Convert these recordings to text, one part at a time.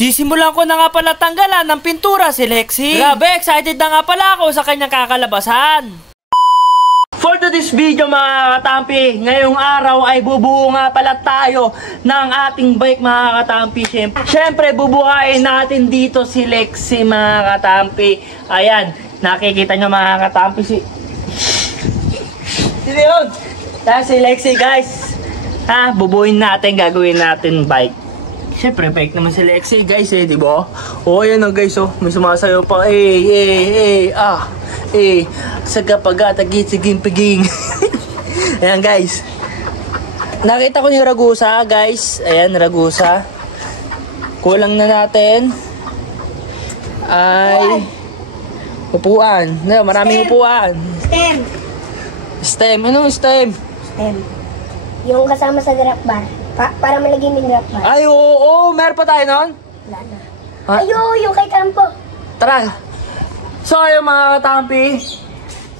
Sisimulan ko na nga pala tanggalan ng pintura si Lexie. Grabe, excited na nga pala ako sa kanyang kakalabasan. For today's video mga katampi, ngayong araw ay bubuo nga pala tayo ng ating bike mga katampi. Siyempre bubuhayin natin dito si Lexie mga katampi. Ayan, nakikita nyo mga katampi si yun? Si Lexie guys. Ha, bubuhin natin, gagawin natin bike. Siyempre, bike naman si Lexie guys eh, di ba? Oh, ayan na guys, oh. May sumasayo pa. Sagapagata-gitsiging-piging. Ayan guys. Nakita ko yung ragusa guys. Ayan, ragusa. Kulang na natin ay upuan. No, maraming upuan. Stem. Anong stem? Stem. Yung kasama sa grab bar. Para malagyan yung grab bar. Ay, oo. Meron pa tayo nun? Wala na. Ay, yung kay Tampo. Tara. So, yung mga katampi,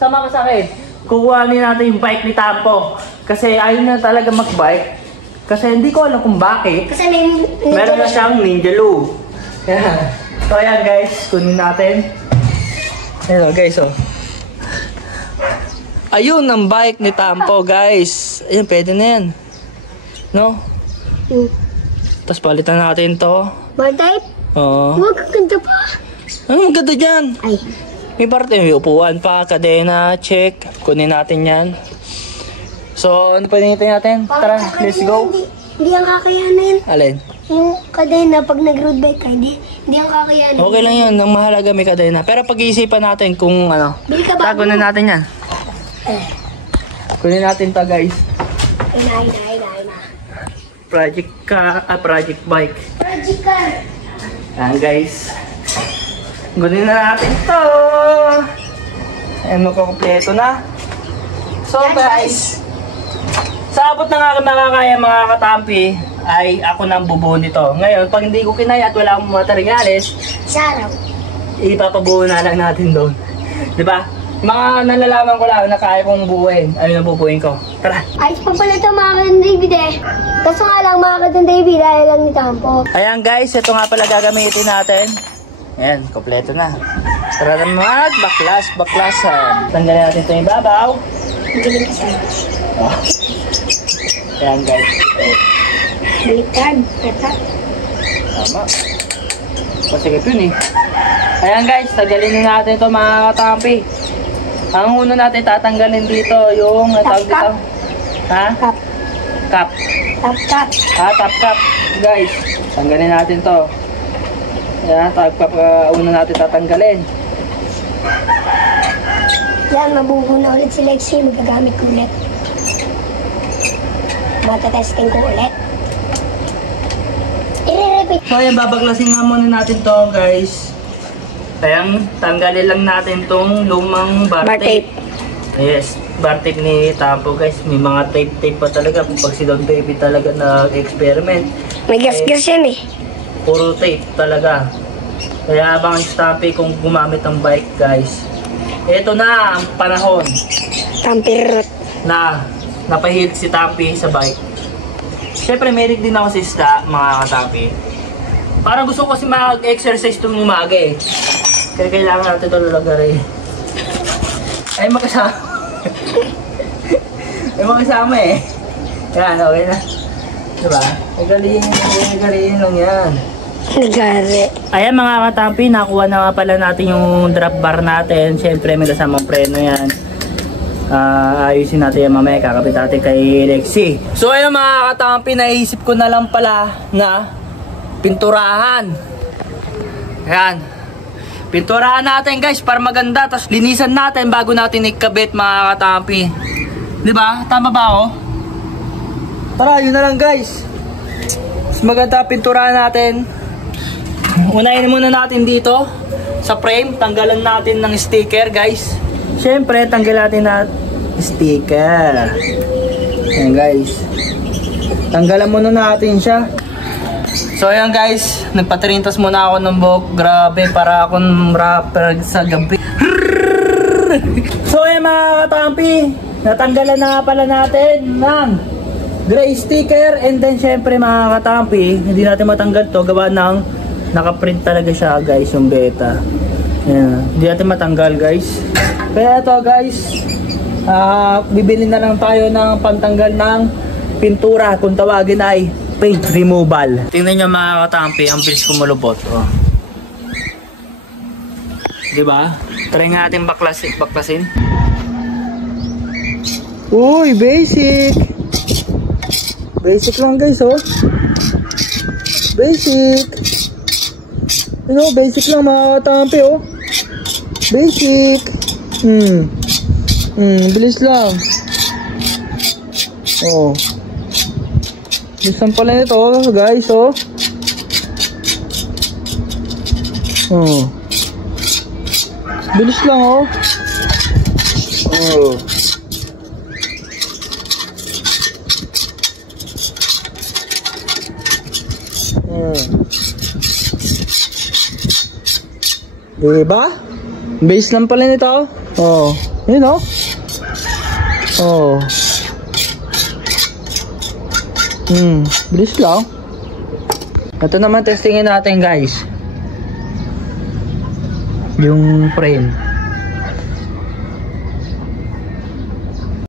sa mga kasakit, kukuhanin natin yung bike ni Tampo. Kasi ayaw na talaga mag-bike. Kasi hindi ko alam kung bakit. Kasi meron na siyang Ninja Loo. Yan. So, ayan guys. Kunin natin. Ayan guys, oh. Ayun ang bike ni Tampo, guys. Ayun, pwede na yan. No? Tapos palitan natin to. Bar type? Oo. Huwag ganda pa. Ano maganda dyan? Ay. May parte, may upuan pa, kadena, check. Kunin natin yan. So, ano pa nito natin? Tara, let's go. Hindi ang kakayanin. Alin? Yung kadena, pag nag-road bike ka, hindi ang kakayanin. Okay lang yun, ang mahalaga may kadena. Pero pag-iisipan natin kung ano. Bili ka ba? Tago na natin yan. Kunin natin to guys. Ina. Project bike. Project car. Ayan guys. Kunin na natin to. Ayan, magkakompleto na. So guys, sa abot na nga makakaya mga katampi, ay ako nang bubuo nito. Ngayon, pag hindi ko kinaya at wala akong materyales, Sarap. ipapabuo na lang natin doon. Diba? Mga nalalaman ko lang na kaya kong buuin. Ano na bubuin ko? Tara! Ayos pa pala ito mga Kadon David eh. Kaso nga lang mga Kadon David dahil lang ni Tampo. Ayan guys, ito nga pala gagamitin natin. Ayan, kompleto na. Tara naman, baklasan. Tanggalin natin ito yung babaw. Galing ka siya. Oh. Ayan guys. Baliktad. Tata. Tama. Masigip yun eh. Ayan guys, tanggalin na natin ito mga katampi. Ang una natin tatanggalin dito yung tawag dito. Ha? Top. Cap. Top. Top cap. Guys, tanggalin natin to. Ayan, top cap una natin tatanggalin. Yan, mabuho na ulit si Lexie. Magagamit ko ulit. Matatesting ko ulit. I-repeat. So ayan, babaklasin nga muna natin to guys. Ayan, tanggalin lang natin tong lumang bar tape. Yes, bar tape ni Tampo guys. May mga tape pa talaga. Pag si Don Baby talaga nag-experiment. May gas-gas yan eh. Puro tape talaga. Kaya abang Stampy kung gumamit ng bike guys. Ito na ang panahon. Tampirot. Na napahil si Tampy sa bike. Siyempre merik din ako sa isda mga katampi. Parang gusto ko kasi mag-exercise itong umaga eh. Kaya kailangan natin ito lalagari. Ay makasama. Ay makasama eh. Yan, okay na. Diba? Nagalihin lang yan. Nagari. Ayan mga katampi, nakuha na nga pala natin yung drop bar natin. Siyempre may kasamang preno yan. Ayusin natin yan mamaya, kakapit natin kay Lexie. So ayun mga katampi, naisip ko na lang pala na pinturahan. Ayan. Pinturahan natin guys para maganda. Tapos linisan natin bago natin ikabit mga katampi. Diba? Tama ba ako? Tara, yun na lang guys. Mas maganda pinturahan natin. Unahin muna natin dito sa frame. Tanggalan natin ng sticker guys. Siyempre, tanggal natin na sticker. Ayan guys. Tanggalan muna natin siya. So ayan guys, nagpatrintas muna ako ng buhok. Grabe, para akong rapper sa gabi. So ayan mga katampi, natanggalan na nga pala natin ng gray sticker. And then syempre mga katampi, hindi natin matanggal to gawa ng Nakaprint talaga siya guys yung beta. Ayan. Hindi natin matanggal guys. Kaya ito guys, bibili na lang tayo ng pantanggal ng pintura, kung tawagin ay paint removal. Tingnan nyo mga katampi, ang bilis kumulubot. Oh. Diba? Try nga natin baklasin. Uy, basic! Basic lang guys, oh. Basic! Basic lang mga katampi, oh. Basic! Bilis lang. Oh. Bilisan pala nito, guys, oh. Oh. Bilis lang, oh. Oh. Diba? Base lang pala nito. Oh. Yun, oh. Oh. Bilis lang. Ito naman testingin natin guys. Yung frame.